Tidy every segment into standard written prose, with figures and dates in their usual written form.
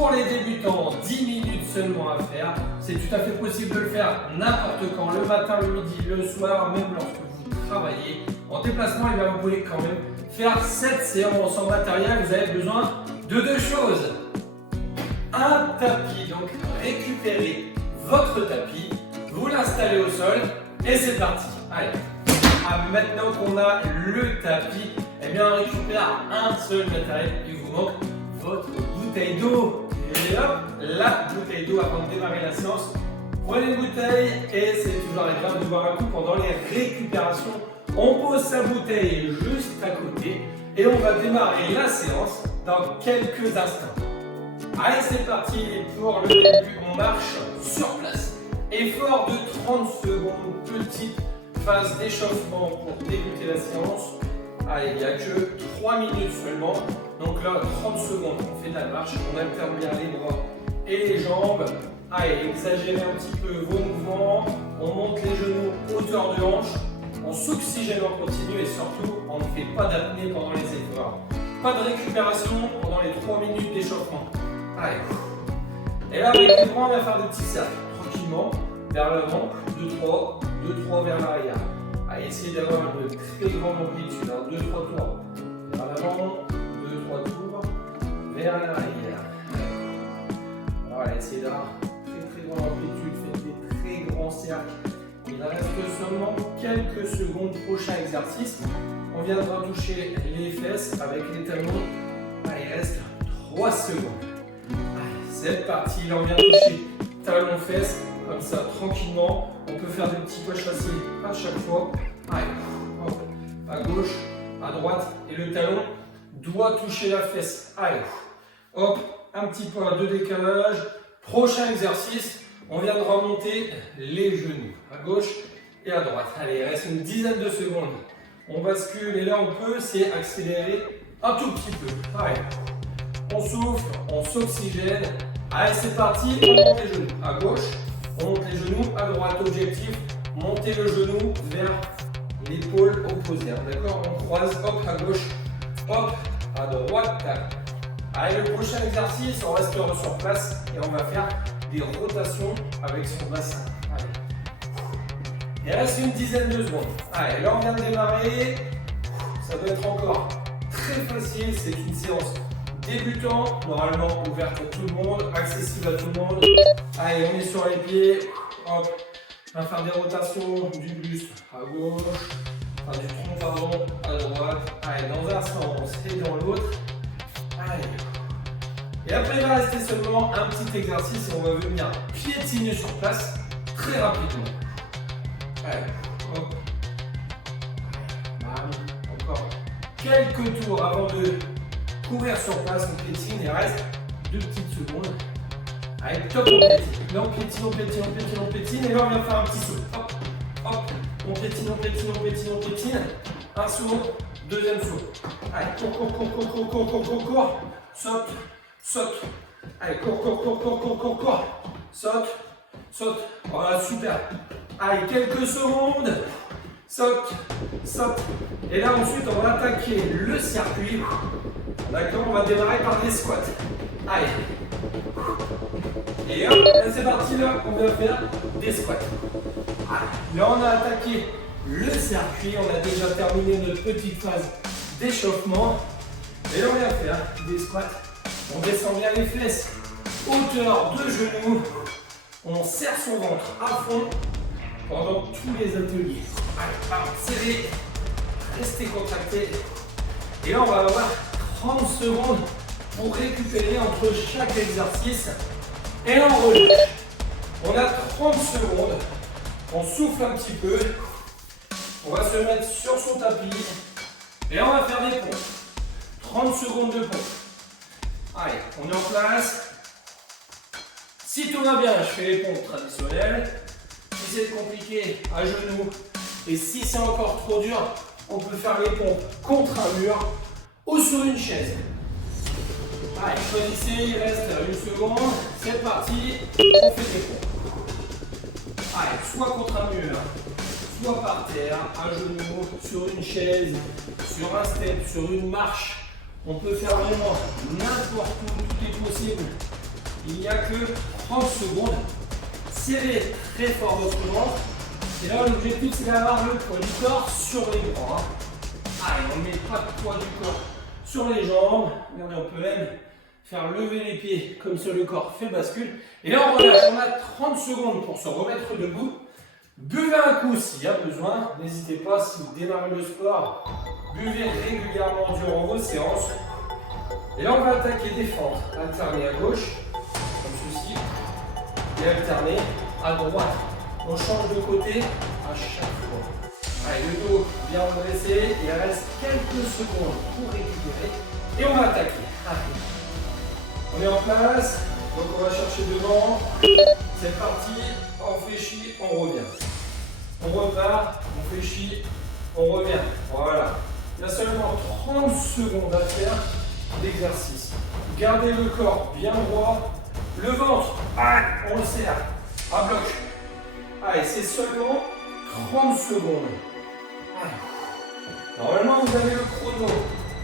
Pour les débutants, 10 minutes seulement à faire. C'est tout à fait possible de le faire n'importe quand, le matin, le midi, le soir, même lorsque vous travaillez. En déplacement, eh bien, vous pouvez quand même faire cette séance en matériel. Vous avez besoin de deux choses. Un tapis, donc récupérez votre tapis, vous l'installez au sol et c'est parti. Allez, maintenant qu'on a le tapis, eh bien, on récupère un seul matériel. Il vous manque votre bouteille d'eau. Et hop, la bouteille d'eau avant de démarrer la séance. Prenez une bouteille et c'est toujours agréable de boire un coup pendant les récupérations. On pose sa bouteille juste à côté et on va démarrer la séance dans quelques instants. Allez, c'est parti pour le début. On marche sur place. Effort de 30 secondes, petite phase d'échauffement pour débuter la séance. Allez, il n'y a que 3 minutes seulement. Donc là, 30 secondes, on fait de la marche, on alterne bien les bras et les jambes. Allez, exagérez un petit peu vos mouvements. On monte les genoux hauteur de hanche. On s'oxygène en continu et surtout, on ne fait pas d'apnée pendant les efforts. Pas de récupération pendant les 3 minutes d'échauffement. Allez. Et là, avec les bras, on va faire des petits cercles. Tranquillement, vers l'avant, 2-3, 2-3 vers l'arrière. Allez, essayez d'avoir une très grande amplitude, 2-3 tours vers l'avant, 2-3 tours vers l'arrière. Voilà, essayez d'avoir une très grande amplitude, faites des très grands cercles. Il reste seulement quelques secondes. Prochain exercice, on viendra toucher les fesses avec les talons. Allez, il reste 3 secondes. Allez, c'est parti, là on vient toucher talons fesses. Comme ça, tranquillement, on peut faire des petits pas chassés à chaque fois. Allez, hop, à gauche, à droite, et le talon doit toucher la fesse. Allez, hop, un petit pas de décalage. Prochain exercice, on viendra monter les genoux à gauche et à droite. Allez, il reste une dizaine de secondes. On bascule et là, on peut accélérer un tout petit peu. Allez, on souffle, on s'oxygène. Allez, c'est parti, on monte les genoux à gauche. On monte les genoux à droite, objectif, monter le genou vers l'épaule opposée. D'accord? On croise, hop, à gauche, hop, à droite, tac. Allez, le prochain exercice, on restera sur place et on va faire des rotations avec son bassin. Allez. Il reste une dizaine de secondes. Allez, là on vient de démarrer. Ça doit être encore très facile, c'est une séance débutant, normalement ouverte à tout le monde, accessible à tout le monde. Allez, on est sur les pieds, hop, on va faire des rotations du buste à gauche, enfin du tronc pardon, à droite. Allez, dans un sens et dans l'autre. Allez. Et après, il va rester seulement un petit exercice et on va venir piétiner sur place très rapidement. Allez, hop. Encore quelques tours avant de courir sur place, on piétine, il reste 2 petites secondes. Allez, top, on piétine. Là, on piétine, on piétine, on piétine, on piétine. Et là, on vient faire un petit saut. Hop, hop. On piétine, on piétine, on piétine, on piétine. Un saut, deuxième saut. Allez, cours, cours, cours, cours, cours, cours, cours, cours, cours. Saute, saute. Allez, cours, cours, cours, cours, cours, cours, cours. Saute, saute. Voilà, super. Allez, quelques secondes. Saute, saute. Et là, ensuite, on va attaquer le circuit. D'accord, on va démarrer par des squats. Allez. Et hop, là c'est parti, là, on va faire des squats. Allez. Là, on a attaqué le circuit. On a déjà terminé notre petite phase d'échauffement. Et là, on va faire des squats. On descend bien les fesses, hauteur de genoux. On serre son ventre à fond pendant tous les ateliers. Allez, serrez, restez contractés. Et là, on va avoir 30 secondes pour récupérer entre chaque exercice. Et là, on relâche. On a 30 secondes. On souffle un petit peu. On va se mettre sur son tapis. Et on va faire des pompes. 30 secondes de pompe. Allez, on est en place. Si tout va bien, je fais les pompes traditionnelles. Si c'est compliqué, à genoux. Et si c'est encore trop dur, on peut faire les pompes contre un mur ou sur une chaise. Allez, choisissez, il reste une seconde. C'est parti, on fait des pompes. Allez, soit contre un mur, soit par terre, à genoux, sur une chaise, sur un step, sur une marche. On peut faire vraiment n'importe où, tout est possible. Il n'y a que 30 secondes. Serrez très fort votre ventre. Et là, l'objectif, c'est d'avoir le poids du corps sur les bras. Allez, on ne met pas de poids du corps sur les jambes. Regardez, on peut même faire lever les pieds comme ça, le corps fait bascule. Et là, on relâche. On a 30 secondes pour se remettre debout. Buvez un coup s'il y a besoin. N'hésitez pas, si vous démarrez le sport, buvez régulièrement durant vos séances. Et là, on va attaquer des fentes. Alterner à gauche, comme ceci, et alterner à droite. On change de côté à chaque fois. Allez, le dos bien redressé. Il reste quelques secondes pour récupérer. Et on va attaquer. Allez. On est en place. Donc, on va chercher devant. C'est parti. On fléchit, on revient. On repart, on fléchit, on revient. Voilà. Il y a seulement 30 secondes à faire d'exercice. Gardez le corps bien droit. Le ventre, on le serre à bloc. Allez, c'est seulement 30 secondes. Allez. Normalement, vous avez le chrono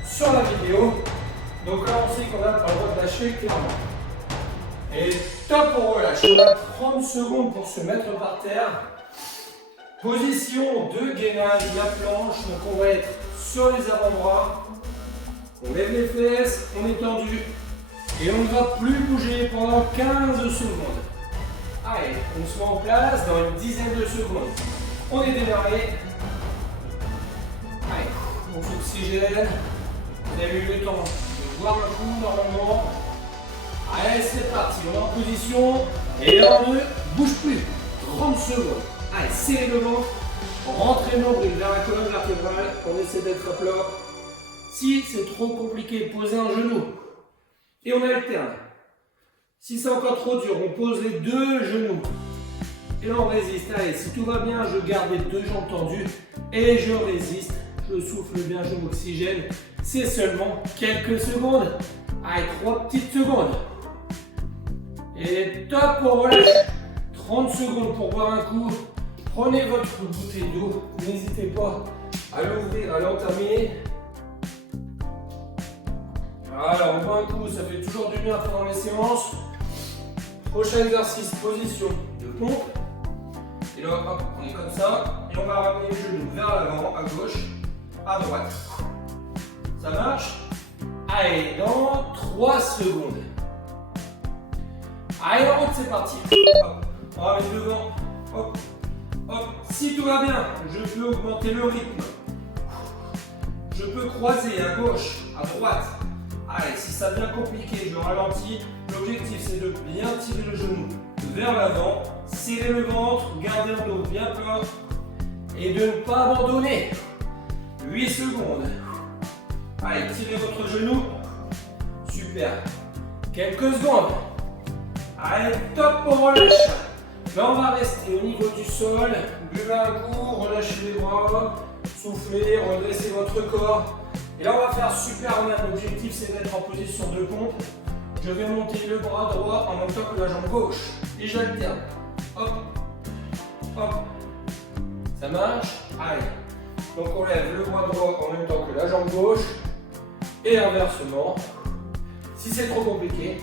sur la vidéo. Donc là, on sait qu'on n'a pas le droit de lâcher clairement. Et top, on relâche. On a 30 secondes pour se mettre par terre. Position de gainage de la planche. Donc on va être sur les avant-bras. On lève les fesses, on est tendu. Et on ne va plus bouger pendant 15 secondes. Allez, on se met en place dans une dizaine de secondes. On est démarré. Allez, on s'oxygène. Vous avez eu le temps de boire un coup normalement. Allez, c'est parti, on est en position. Et là, on ne bouge plus. 30 secondes. Allez, serrez le ventre. Rentrez le nombril vers la colonne vertébrale. On essaie d'être à plat. Si c'est trop compliqué, posez un genou. Et on alterne. Si c'est encore trop dur, on pose les deux genoux. Et là, on résiste. Allez, si tout va bien, je garde les deux jambes tendues. Et je résiste. Je souffle bien, je m'oxygène. C'est seulement quelques secondes. Allez, 3 petites secondes. Et top, on relâche. 30 secondes pour boire un coup. Prenez votre bouteille d'eau. N'hésitez pas à l'ouvrir, à l'entamer. Voilà, on boit un coup, ça fait toujours du bien pendant les séances. Prochain exercice, position de pompe. Et là, hop, on est comme ça. Et on va ramener les genoux vers l'avant, à gauche, à droite. Ça marche? Allez, dans 3 secondes. Allez, en route, c'est parti. Hop, on va mettre devant. Hop, hop. Si tout va bien, je peux augmenter le rythme. Je peux croiser à gauche, à droite. Allez, si ça devient compliqué, je ralentis. L'objectif, c'est de bien tirer le genou vers l'avant, serrer le ventre, garder le dos bien plat et de ne pas abandonner. 8 secondes. Allez, tirez votre genou. Super. Quelques secondes. Allez, top, on relâche. Là, on va rester au niveau du sol. Buvez un coup, relâchez les bras, soufflez, redressez votre corps. Et là, on va faire Superman. L'objectif, c'est d'être en position de pompe. Je vais monter le bras droit en même temps que la jambe gauche. Et j'alterne. Hop, hop. Ça marche? Allez. Donc, on lève le bras droit en même temps que la jambe gauche. Et inversement. Si c'est trop compliqué,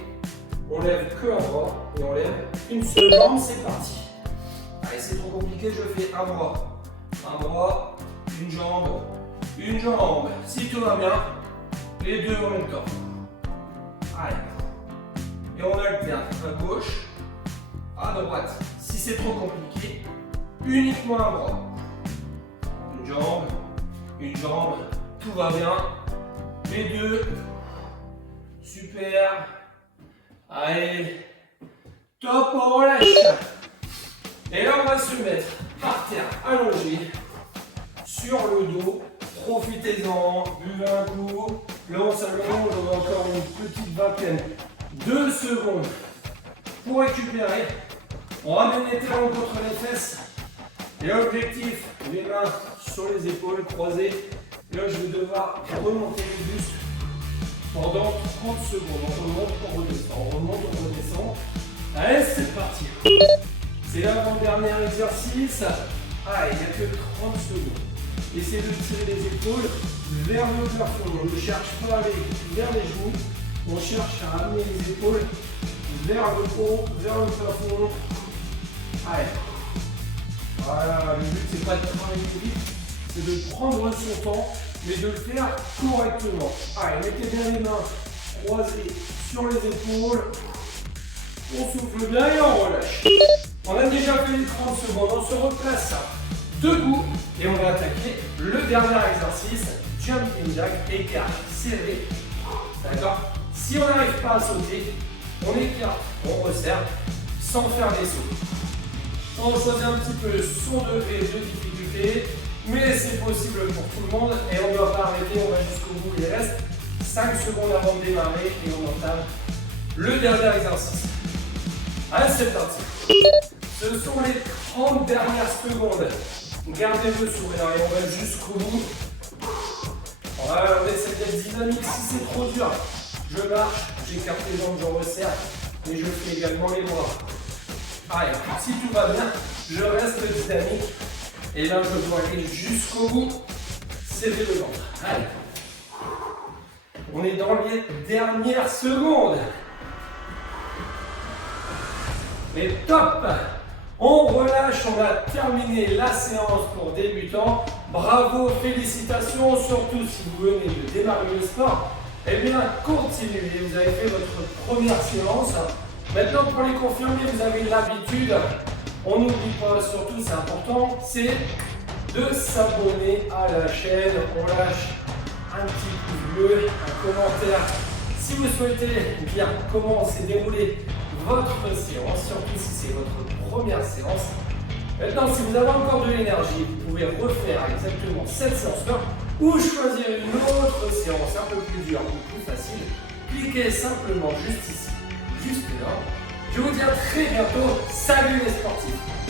on lève que un bras et on lève une seule jambe. C'est parti. Allez, c'est trop compliqué, je fais un bras, une jambe. Une jambe, si tout va bien, les deux en même temps. Allez. Et on alterne à gauche, à droite. Si c'est trop compliqué, uniquement un bras. Une jambe, tout va bien. Les deux. Super. Allez. Top, on relâche. Et là, on va se mettre par terre, allongé, sur le dos. Profitez-en, buvez un coup. Là, on s'allonge, on a encore une petite vingtaine de secondes pour récupérer. On ramène les talons contre les fesses. Et l'objectif, les mains sur les épaules croisées. Et là, je vais devoir remonter le buste pendant 30 secondes. On remonte, on redescend, on remonte, on redescend. Allez, c'est parti. C'est l'avant-dernier exercice. Ah, il n'y a que 30 secondes. Essayez de tirer les épaules vers le plafond. On ne cherche pas à aller vers les genoux. On cherche à ramener les épaules vers le haut, vers le plafond. Allez. Voilà, le but c'est pas de travailler vite, c'est de prendre son temps, mais de le faire correctement. Allez, mettez bien les mains croisées sur les épaules. On souffle bien et on relâche. On a déjà fait les 30 secondes, on se replace debout et on va attaquer le dernier exercice, jumping jack, écart serré. D'accord? Si on n'arrive pas à sauter, on écarte, on resserre sans faire des sauts. On choisit un petit peu son degré de difficulté, mais c'est possible pour tout le monde et on ne doit pas arrêter, on va jusqu'au bout. Il reste 5 secondes avant de démarrer et on entame le dernier exercice. Allez, c'est parti. Ce sont les 30 dernières secondes. Gardez le sourire et on va jusqu'au bout. Voilà, on essaie d'être dynamique si c'est trop dur. Je marche, j'écarte les jambes, je resserre, mais je fais également les bras. Allez, si tout va bien, je reste dynamique. Et là, je dois aller jusqu'au bout. Serrer le ventre. Allez. On est dans les dernières secondes. Mais top! On relâche, on a terminé la séance pour débutants. Bravo, félicitations, surtout si vous venez de démarrer le sport. Eh bien, continuez, vous avez fait votre première séance. Maintenant, pour les confirmer, vous avez l'habitude. On n'oublie pas, surtout c'est important, c'est de s'abonner à la chaîne. On lâche un petit pouce bleu, un commentaire. Si vous souhaitez bien comment s'est déroulée votre séance, surtout si c'est votre première séance. Maintenant, si vous avez encore de l'énergie, vous pouvez refaire exactement cette séance-là ou choisir une autre séance un peu plus dure ou plus facile. Cliquez simplement juste ici, juste là. Je vous dis à très bientôt. Salut les sportifs!